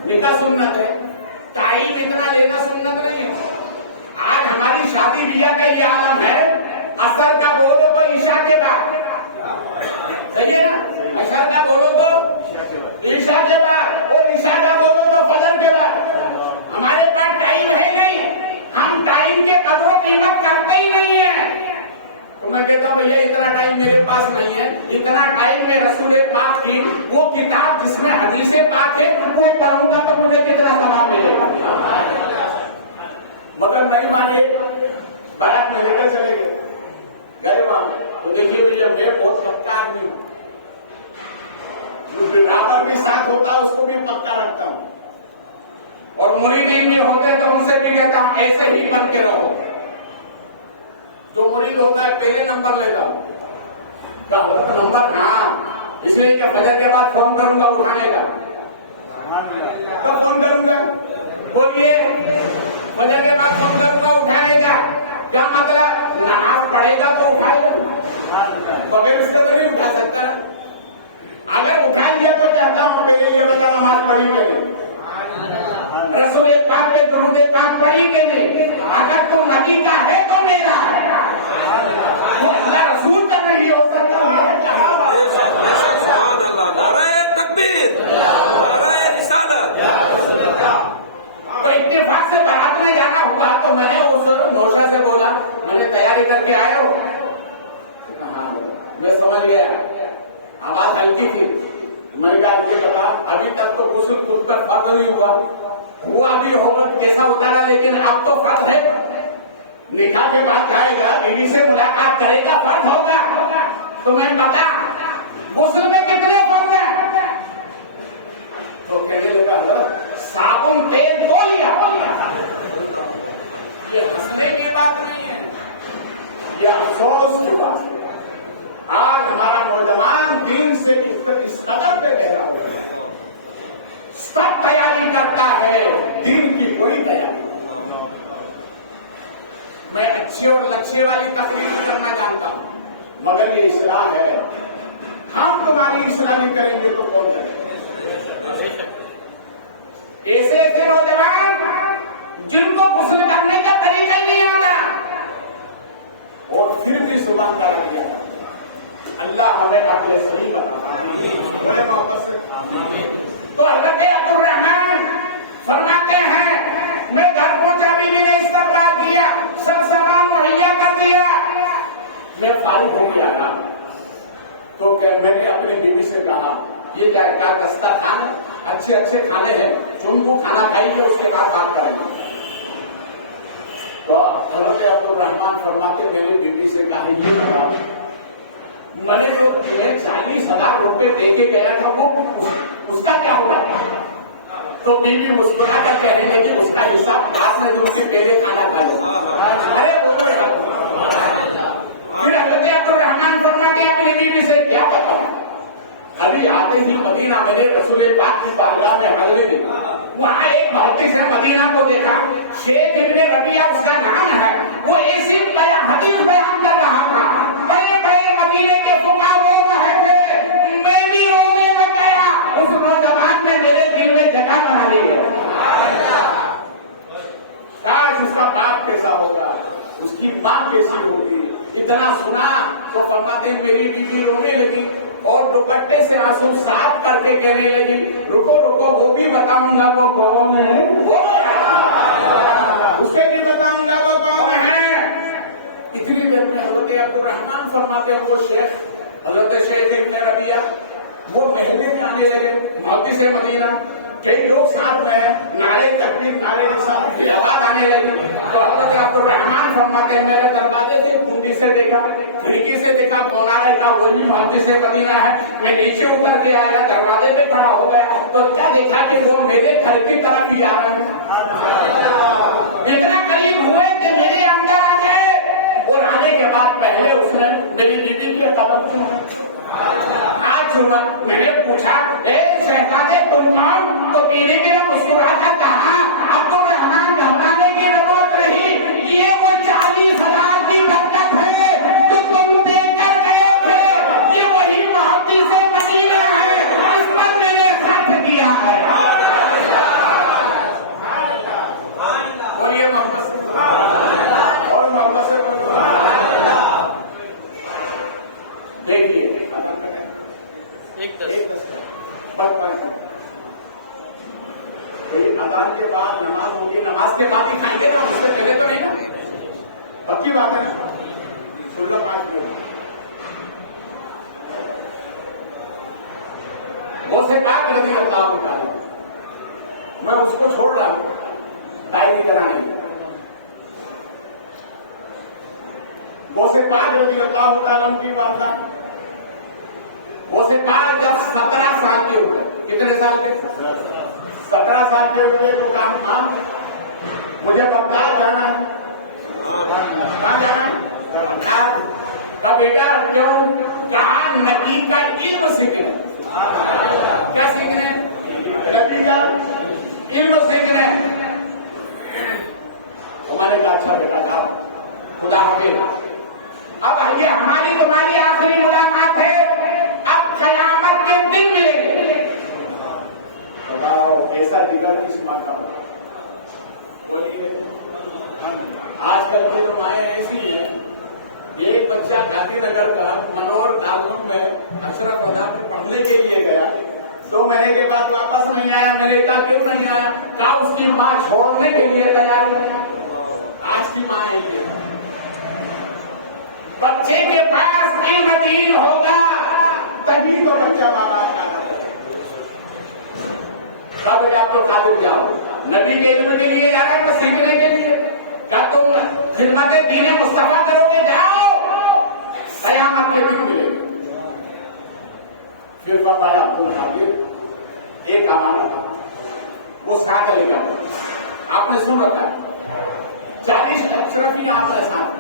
نکاح سنت ہے، ٹائم اتنا لینا سنت نہیں ہے۔ آج ہماری شادی بیاہ کا یہ عالم ہے، اثر کا بولو تو عشاء کے بعد، صحیح ہے نا، اثر کا بولو تو عشاء کے بعد اور عشاء کا بولو تو فجر کے بعد۔ ہمارے پاس ٹائم ہے نہیں، ہم ٹائم کے قدر و قیمت کرتے ہی نہیں ہیں۔ تو میں کہتا ہوں بھیا اتنا ٹائم میرے پاس نہیں ہے، اتنا ٹائم میں رسول پاک کی وہ کتاب جس میں حدیث پاک ہے وہ پڑھوں گا تو مجھے کتنا ثواب ملے گا، مگر نہیں مانے، بارات میں لے کر چلے گئے، گئے وہاں تو دیکھیے بھیا میں بہت پکا آدمی ہوں، جو برابر بھی ساتھ ہوتا ہے اس کو بھی پکا رکھتا ہوں، اور مریدین میں ہوتے تو ان سے بھی کہتا ہوں ایسے ہی بن کے رہو۔ جو مرید ہوتا ہے پہلے نمبر لیتا ہوں، حضرت نمبر ہاں اس لیے کہ فجر کے بعد فون کروں گا اٹھانے کا، کب فون کروں گا بولیے، فجر کے بعد فون کروں گا اٹھانے کا، کیا مطلب نماز پڑھے گا تو اٹھائے گا، بغیر اس کو تو نہیں اٹھا سکتا۔ اگر اٹھا لیا تو چاہتا ہوں کہ یہ بتا نماز پڑھی کہ نہیں، رسول پاک پہ درود پاک پڑھی کہ نہیں، اگر تو نبی کا ہے تو میرا ہے، تو اللہ رسول کا نہیں ہو سکتا۔ تو اتفاق سے بارات میں جانا ہوا تو میں نے اس نوشہ سے بولا میں نے تیاری کر کے آیا ہوں، ہاں میں سمجھ گیا، آواز ہلکی تھی، میں نے کہا یہ بتا ابھی تک تو غسل خود پر فرض نہیں ہوا، وہ ابھی ہوگا کیسا ہوتا رہا، لیکن اب تو فرض ہے، نکاح کے بعد جائے گا بیوی سے ملاقات کرے گا فرض ہوگا، تمہیں پتا غسل میں کتنے فرض ہیں؟ تو کہنے لگا صابن تیل افسوس کی بات ہے آج ہمارا نوجوان دین سے اس قدر پہ گہرا ہو گیا ہے، سب تیاری کرتا ہے، دین کی کوئی تیاری نہیں۔ میں اچھی اور لچھے والی تقریر کرنا چاہتا ہوں، مگر یہ اصلاح ہے، ہم تمہاری اصلاح نہیں کریں گے تو کون کرے گا؟ ایسے ایسے نوجوان جن کو غسل کرنے کا طریقہ نہیں آتا اور پھر بھی زبان کا رکھ دیا، اللہ ہمیں اپنے صحیح کرنا۔ تو حضرت عبدالرحمن فرماتے ہیں میں گھر پہنچا بھی نہیں استقبال کیا، سب سامان مہیا کر دیا، میں فارغ ہو گیا نا تو میں نے اپنے بیوی سے کہا یہ کیا دسترخوان ہے، اچھے اچھے کھانے ہیں، جن کو کھانا کھائیے اس کے بعد بات کریں گے۔ تو حضرت عبدالرحمن فرماتے میری بیوی سے کہا یہ کہا میں 40,000 روپے دے کے گیا تھا، وہ اس کا کیا ہوگا؟ تو بیوی مسکرا کر کہنے لگی اس کا حساب بعد میں اس سے پہلے کھانا کھا لو۔ پھر حضرت عبدالرحمن فرماتے اپنی بیوی سے کیا پتا، ابھی آتے ہی مدینہ میں نے رسول پاک کی بارگاہ میں حلوے دیکھا، وہاں ایک محدث نے مدینہ کو دیکھا، شیخ ابن ربیعہ اس کا نام ہے، وہ ایسی حدیث بیان کر رہا تھا، بڑے بڑے مدینے کے فقہا وہ رہے تھے، میں بھی رونے لگ گیا، اس نوجوان نے میرے دل میں جگہ بنا لی ہے۔ کاش اس کا باپ کیسا ہوتا، اس کی ماں کیسی ہوتی، اتنا سنا تو فرماتے میری بیوی رونے لگی اور دوپٹے سے آنسو صاف کر کے کہنے لگی رکو رکو وہ بھی بتاؤں گا وہ کون ہے، اسے بھی بتاؤں گا وہ کون ہے۔ اتنی دیر میں حضرت عبدالرحمن فرماتے ہیں وہ شیخ حضرت شیخ ابن ربیعہ وہ محلے میں آنے لگے، محدث مدینہ، کئی لوگ ساتھ میں نعرے تکبیر نعرے کی آواز آنے لگی، تو حضرت عبدالرحمن فرماتے ہیں میرے دروازے سے کنڈی سے دیکھا، کھڑکی سے دیکھا بولا کا وہی محدث مدینہ ہے، میں نیچے اتر کے آیا دروازے پہ کھڑا ہو گیا تو کیا دیکھا کہ وہ میرے گھر کی طرف ہی آ رہے ہیں، اتنا قریب ہوئے کہ میرے اندر آ گئے، اور آنے کے بعد پہلے اس نے میری بیوی کے قدم چھوئے، میں نے پوچھا شہزادے تم کون؟ تو پینے کے لیے مسکرا کر کہا اب تو رہنا گھبرانے کی ضرورت نہیں، یہ وہ 40,000 کی برکت ہے جو تم دے کر گئے تھے، یہ وہی محدث مدینہ ہے، اس پر میں نے خرچ کیا ہے۔ بولیے محمد اور محمد سے دیکھیے اذان کے بعد نماز ہوگی، نماز کے بعد ہی کھائیں گے نا، اس سے پہلے تو نہیں نا، پکی بات ہے نا، سننا بات کی وہ سے بات رضی اللہ تعالی، میں اس کو چھوڑ رہا ہوں ڈائری کرانے وہ سے بات رضی اللہ تعالی کی والدہ وہ سے بات جب 17 سال کے ہوئے، کتنے سال کے؟ 17 سال کے ہوئے تو کام مجھے بغداد جانا ہے، کہاں جانا ہے؟ کا بیٹا کیوں؟ کہاں نبی کا علم سیکھنا، کیا سیکھنا ہے؟ نبی کا علم سیکھنا ہے۔ ہمارے کا اچھا بیٹا تھا، خدا حافظ، اب یہ ہماری تمہاری آخری ملاقات ہے، اب قیامت کے دن ملیں گے، ایسا دیگر کس بات کا ہوگا؟ آج کل کی تو مائیں ایسی ہیں، ایک بچہ گاندھی نگر کا منور تعلق میں اشرف آباد کو پڑھنے کے لیے گیا، 2 مہینے کے بعد واپس نہیں آیا، میں نے کہا کیوں نہیں آیا؟ کہا اس کی ماں چھوڑنے کے لیے تیار نہیں۔ آج کی ماں نہیں ہے، بچے کے پاس علم دین ہوگا تبھی تو بچہ ماں باپ کا کب آپ تو قادر جاؤ، نبی کے علم کے لیے جا رہے ہیں تو سیکھنے کے لیے، کیا تم خدمت دین مصطفیٰ کرو گے؟ جاؤ، قیامت کے دن ملے گے۔ پھر فرمایا عبدالحاکم ایک امانت تھا، وہ ساتھ لے کر آپ نے سن رکھا ہے، 40 اشرفی آپ نے ساتھ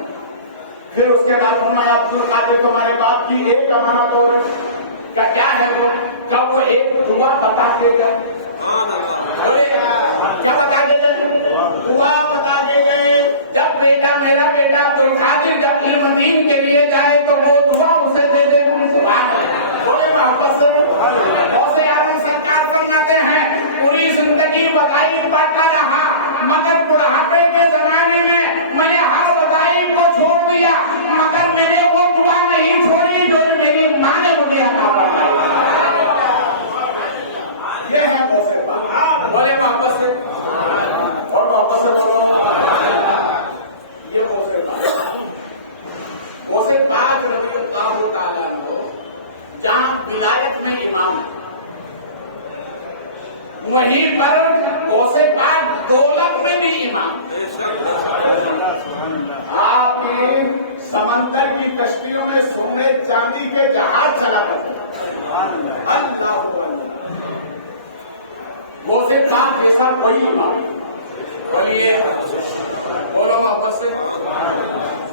پھر اس کے بعد فرمایا عبد القادر تمہارے باپ کی ایک امانت اور کیا ہے وہ؟ جب وہ ایک دعا بتا کے گئے، کیا بتا کے گئے؟ دعا بتا کے گئے، جب بیٹا میرا بیٹا عبد القادر جب علم دین کے لیے جائے تو وہ دعا اسے دے دے۔ بولے محبت سے غوث اعظم سرکار فرماتے ہیں پوری زندگی وظائف پڑھتا رہا مگر بڑھاپے کے زمانے میں میں نے ہر وظائف کو چھوڑ دیا مگر میں نے وہ دعا نہیں چھوڑی جو میری ماں نے مجھے عطا فرمائی۔ یہ ہے غوث پاک۔ بولے محبت سے اور محبت سے یہ غوث پاک۔ غوث پاک رضی اللہ تعالیٰ عنہ جہاں ولایت میں امام ہے وہیں پر غوث پاک دولت میں بھی امام۔ آپ کی سمندر کی کشتیوں میں سونے چاندی کے جہاز چلا کرتے ہیں۔ غوث پاک جیسا کوئی امام بولیے بولو محبت سے۔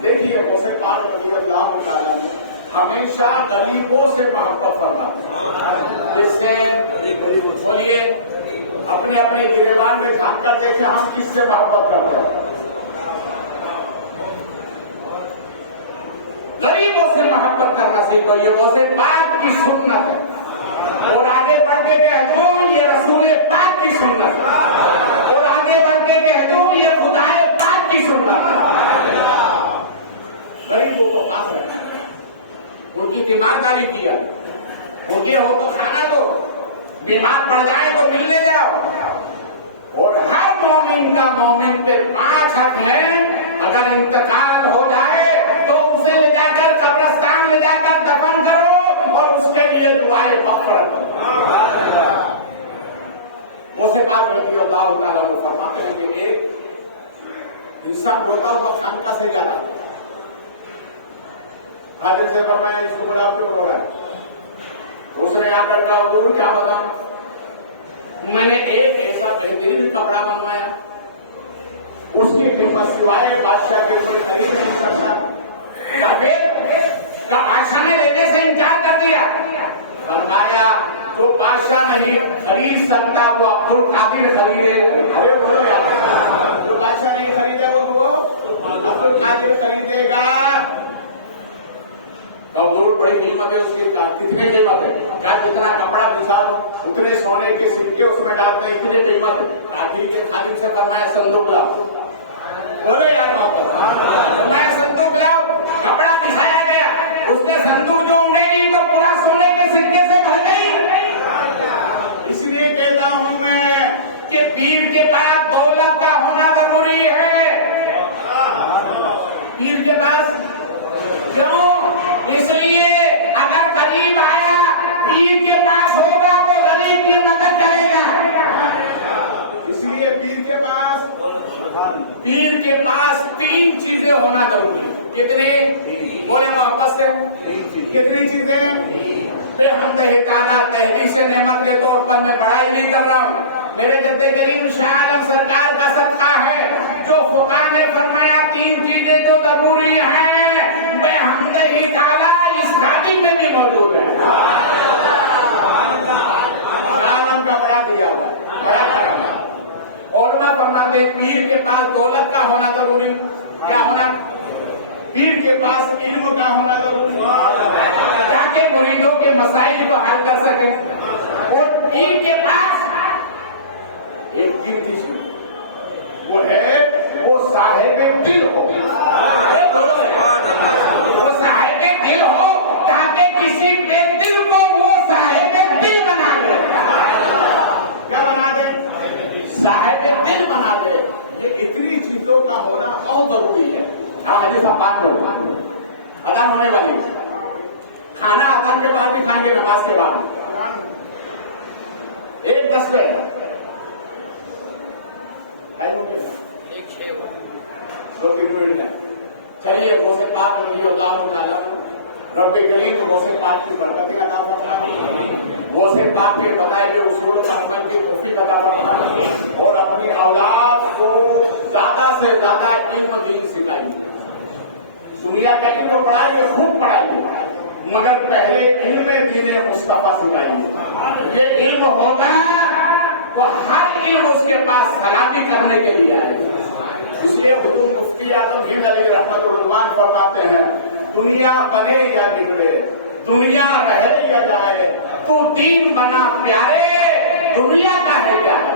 دیکھیے غوث پاک رضی اللہ تعالیٰ ہمیشہ غریبوں سے محبت کرنا، جس سے بولیے اپنے اپنے گریبان میں جھانک کر دیکھیں ہم کس سے محبت کرتے ہیں۔ غریبوں سے محبت کرنا سیکھو، یہ غوث پاک کی سنت ہے۔ اور آگے بڑھ کے کہہ دو یہ رسول پاک کی سنت ہے، اور آگے بڑھ کے کہہ دو یہ خدا پاک کی سنت ہے۔ غریبوں کو پاس رکھنا، ان کی تیمارداری کیا، ان کے ہو تو کھانا دو، بیمار پڑ جائے تو ملنے جاؤ۔ اور ہر مومن کا مومن پہ 5 حق ہے، اگر انتقال ہو جائے تو اسے لے جا کر قبرستان لے جا کر دفن کرو اور اس کے لیے دعائیں مغفرت کرو۔ غوث پاک رضی اللہ تعالیٰ عنہ فرماتے ہیں کہ ایک انسان روتا ہوا خانقاہ سے جاتا ہے، خادم سے فرمایا اس کو بڑا کیوں رو رہا ہے؟ دوسرے آ کر کہا حضور کیا بتاؤں، میں نے ایک ایسا بہترین کپڑا منگوایا اس کی قیمت سوائے بادشاہ کے کوئی خرید نہیں سکتا، بادشاہ نے لینے سے انکار کر دیا۔ فرمایا جو بادشاہ نہیں خرید سکتا وہ عبد القادر خریدے۔ ارے بولو یار، جو بادشاہ نہیں خریدے وہ عبد القادر خریدے گا۔ حضور بڑی قیمت ہے اس کی، کتنی قیمت ہے؟ کیا جتنا کپڑا بچھاؤ اتنے سونے کے سکے اس میں ڈالتے ہیں، اتنی قیمت ہے۔ کاٹی کے خالی سے کرنا ہے صندوق لاؤ، بولے یار واپس میں صندوق لاؤ، کپڑا بچھایا گیا، اس میں صندوق جو اڑے گی تو پورا سونے کے سکے سے بھر گئی۔ اس لیے کہتا ہوں میں کہ پیر کے پاس دولت کا ہونا ضروری ہے۔ پیر کے پاس کیوں؟ اس لیے اگر قریب آیا پیر کے پاس ہوگا تو غریب کی مدد کرے گا۔ اس لیے پیر کے پاس 3 چیزیں ہونا ضروری ہے۔ کتنی؟ بولے محبت سے کتنی چیزیں؟ الحمد للہ تحریر سے نعمت کے طور پر میں بڑائی نہیں کر رہا ہوں، میرے جد کریم شاہ عالم سرکار کا صدقہ ہے جو فقہاء نے فرمایا 3 چیزیں جو ضروری ہیں میں ہم نے ہی ڈالا اس شادی میں بھی موجود ہے۔ کا بڑا دیا اور میں فرماتے پیر کے پاس دولت کا ہونا ضروری، کیا ہونا؟ پیر کے پاس علم کا ہونا ضروری تاکہ مریدوں کے مسائل کو حل کر سکے، اور پیر کے پاس ایک چیز وہ ہے وہ صاحب دل ہو، وہ صاحب دل ہو تاکہ کسی بے دل کو وہ صاحب دل بنا دے۔ کیا بنا دے؟ صاحب دل بنا دے۔ اتنی چیزوں کا ہونا بہت ضروری ہے۔ حدیث پاک میں اذان ہونے والی، کھانا اذان کے بعد بھی کھائیں گے، نماز کے بعد 1:10 پہ چلیے غوث پاک رضی اللہ تعالیٰ رب کریم غوث پاک کی برکت عطا فرمائے، غوث پاک کے بتائے ہوئے اصول و عمل کی توفیق عطا فرمائے، اور اپنی اولاد کو زیادہ سے زیادہ علم دین سکھائی، دنیا کا علم پڑھائیے، خوب پڑھائیے، مگر پہلے علم دین مصطفیٰ سکھائیے۔ یہ علم ہوگا تو ہر علم اس کے پاس سلامی کرنے کے لیے آئے گا۔ اس لیے حضور مفتی اعظم علی رحمت الرحمان فرماتے ہیں، دنیا بنے یا بگڑے، دنیا رہے یا جائے، تو دین بنا پیارے، دنیا کا ہے کیا ہے؟